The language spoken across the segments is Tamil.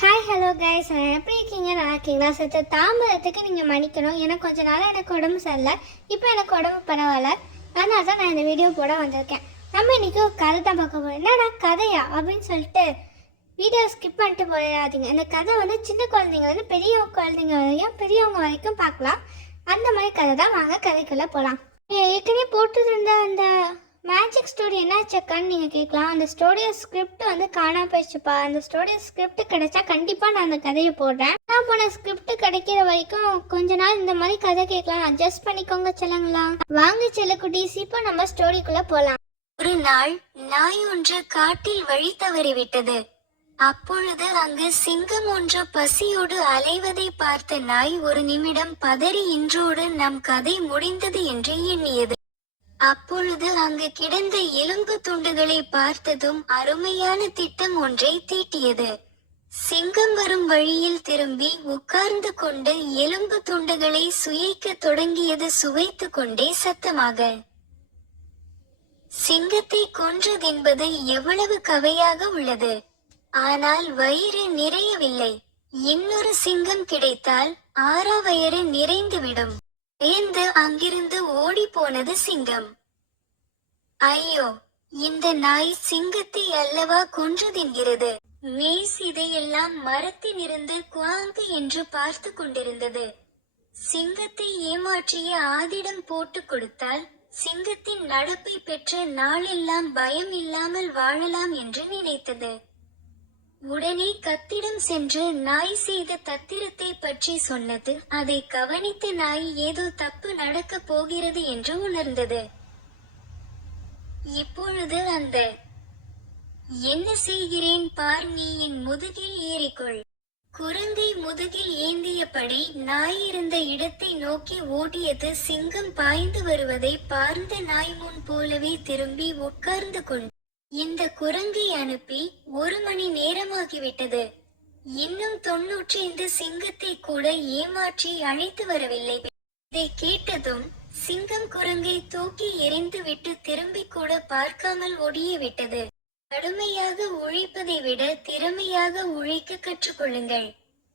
ஹாய் ஹலோ கைஸ், எப்படி இருக்கீங்க? நல்லா இருக்கீங்களா? சற்று தாமதத்துக்கு நீங்கள் மன்னிக்கணும். எனக்கு கொஞ்ச நாளாக எனக்கு உடம்பு சரியில்லை. இப்போ எனக்கு உடம்பு பரவாயில்ல. அதனால தான் நான் இந்த வீடியோ போட வந்திருக்கேன். நம்ம இன்றைக்கி ஒரு கதை தான் பார்க்க போகிறோம். என்னடா கதையா அப்படின்னு சொல்லிட்டு வீடியோ ஸ்கிப் பண்ணிட்டு போயிடாதீங்க. இந்த கதை வந்து சின்ன குழந்தைங்க வந்து பெரிய குழந்தைங்க வரையும் பெரியவங்க வரைக்கும் பார்க்கலாம். அந்த மாதிரி கதை தான். வாங்க கதைக்குள்ளே போகலாம். ஏற்கனவே போட்டுருந்த அந்த மேஜிக் ஸ்டோரி என்னாச்சக்கான்னு நீங்கள் கேட்கலாம். அந்த ஸ்டோரியை ஸ்கிரிப்ட் வந்து காணாம போயிடுச்சுப்பா. அந்த ஸ்டோரியை ஸ்கிரிப்ட் கிடைச்சா கண்டிப்பாக நான் அந்த கதையை போடுறேன். நான் போன ஸ்கிரிப்ட் கிடைக்கிற வரைக்கும் கொஞ்ச நாள் இந்த மாதிரி கதை கேட்கலாம். அட்ஜஸ்ட் பண்ணிக்கோங்க செல்லுங்களா. வாங்க செல்லக்குட்டீஸ், இப்போ நம்ம ஸ்டோரிக்குள்ளே போகலாம். ஒரு நாள் நாய் ஒன்று காட்டில் வழி தவறிவிட்டது. அப்பொழுது அங்கு சிங்கம் ஒன்று பசியோடு அலைவதை பார்த்த நாய் ஒரு நிமிடம் பதறி இன்றோடு நம் கதை முடிந்தது என்று எண்ணியது. அப்பொழுது அங்கு கிடந்த எலும்பு துண்டுகளை பார்த்ததும் அருமையான திட்டம் ஒன்றை தீட்டியது. சிங்கம் வரும் வழியில் திரும்பி உட்கார்ந்து கொண்டு எலும்பு துண்டுகளை சுவைக்க தொடங்கியது. சுவைத்து கொண்டே சத்தமாக, சிங்கத்தை கொன்றதென்பது எவ்வளவு கவையாக உள்ளது, ஆனால் வயிறு நிறையவில்லை. இன்னொரு சிங்கம் கிடைத்தால் ஆறா வயிறு நிறைந்துவிடும். பயந்து அங்கிருந்து ஓடி போனது சிங்கம். ஐயோ, இந்த நாய் சிங்கத்தை அல்லவா கொன்றதென்கிறது. மேஸ் இதையெல்லாம் மரத்திலிருந்து குவாங்கு என்று பார்த்து கொண்டிருந்தது. சிங்கத்தை ஏமாற்றிய ஆதிடம் போட்டு கொடுத்தால் சிங்கத்தின் நடப்பை பெற்ற நாளெல்லாம் பயம் இல்லாமல் வாழலாம் என்று நினைத்தது. உடனே கத்திடம் சென்று நாய் செய்த தத்திரத்தை பற்றி சொன்னது. அதை கவனித்த நாய் ஏதோ தப்பு நடக்கப் போகிறது என்று உணர்ந்தது. இப்பொழுது அந்த என்ன செய்கிறேன் பார், நீ என் முதுகில் ஏறிக்கொள். குரங்கை முதுகில் ஏந்தியபடி நாய் இருந்த இடத்தை நோக்கி ஓடியது. சிங்கம் பாய்ந்து வருவதை பார்த்த நாய் முன் போலவே திரும்பி உட்கார்ந்து கொண்டு, இந்த குரங்கை அனுப்பி 1 மணி நேரமாகிவிட்டது. இன்னும் 95 சிங்கத்தை கூட ஏமாற்றி அழைத்து வரவில்லை. இதை கேட்டதும் சிங்கம் குரங்கை தூக்கி எறிந்து விட்டு திரும்பி கூட பார்க்காமல் ஓடிவிட்டது. கடுமையாக உழைப்பதை விட திறமையாக உழைக்க கற்றுக்கொள்ளுங்கள்.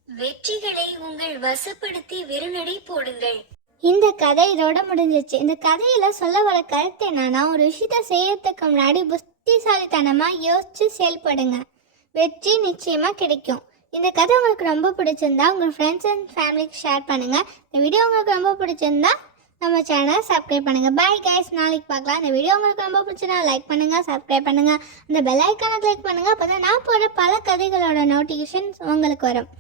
வெற்றிகளை உங்கள் வசப்படுத்தி விருநடை போடுங்கள். இந்த கதை இதோட முடிஞ்சிச்சு. இந்த கதையில சொல்ல வர கருத்து என்னன்னா, ஒரு விஷயத்த செய்யறதுக்கு முன்னாடி புத்திசாலித்தனமா யோசிச்சு செயல்படுங்க. வெற்றி நிச்சயமா கிடைக்கும். இந்த கதை உங்களுக்கு ரொம்ப பிடிச்சிருந்தா உங்கள் ஃப்ரெண்ட்ஸ் அண்ட் ஃபேமிலிக்கு ஷேர் பண்ணுங்க. இந்த வீடியோ உங்களுக்கு ரொம்ப பிடிச்சிருந்தா நம்ம சேனலை சப்ஸ்கிரைப் பண்ணுங்க. பாய் கைஸ், நாளைக்கு பார்க்கலாம். இந்த வீடியோ உங்களுக்கு ரொம்ப பிடிச்சிருந்தா லைக் பண்ணுங்க, சப்ஸ்கிரைப் பண்ணுங்க, அந்த பெல் ஐக்கானை கிளிக் பண்ணுங்க. அப்பதான் நான் போடுற பல கதைகளோட நோட்டிஃபிகேஷன்ஸ் உங்களுக்கு வரும்.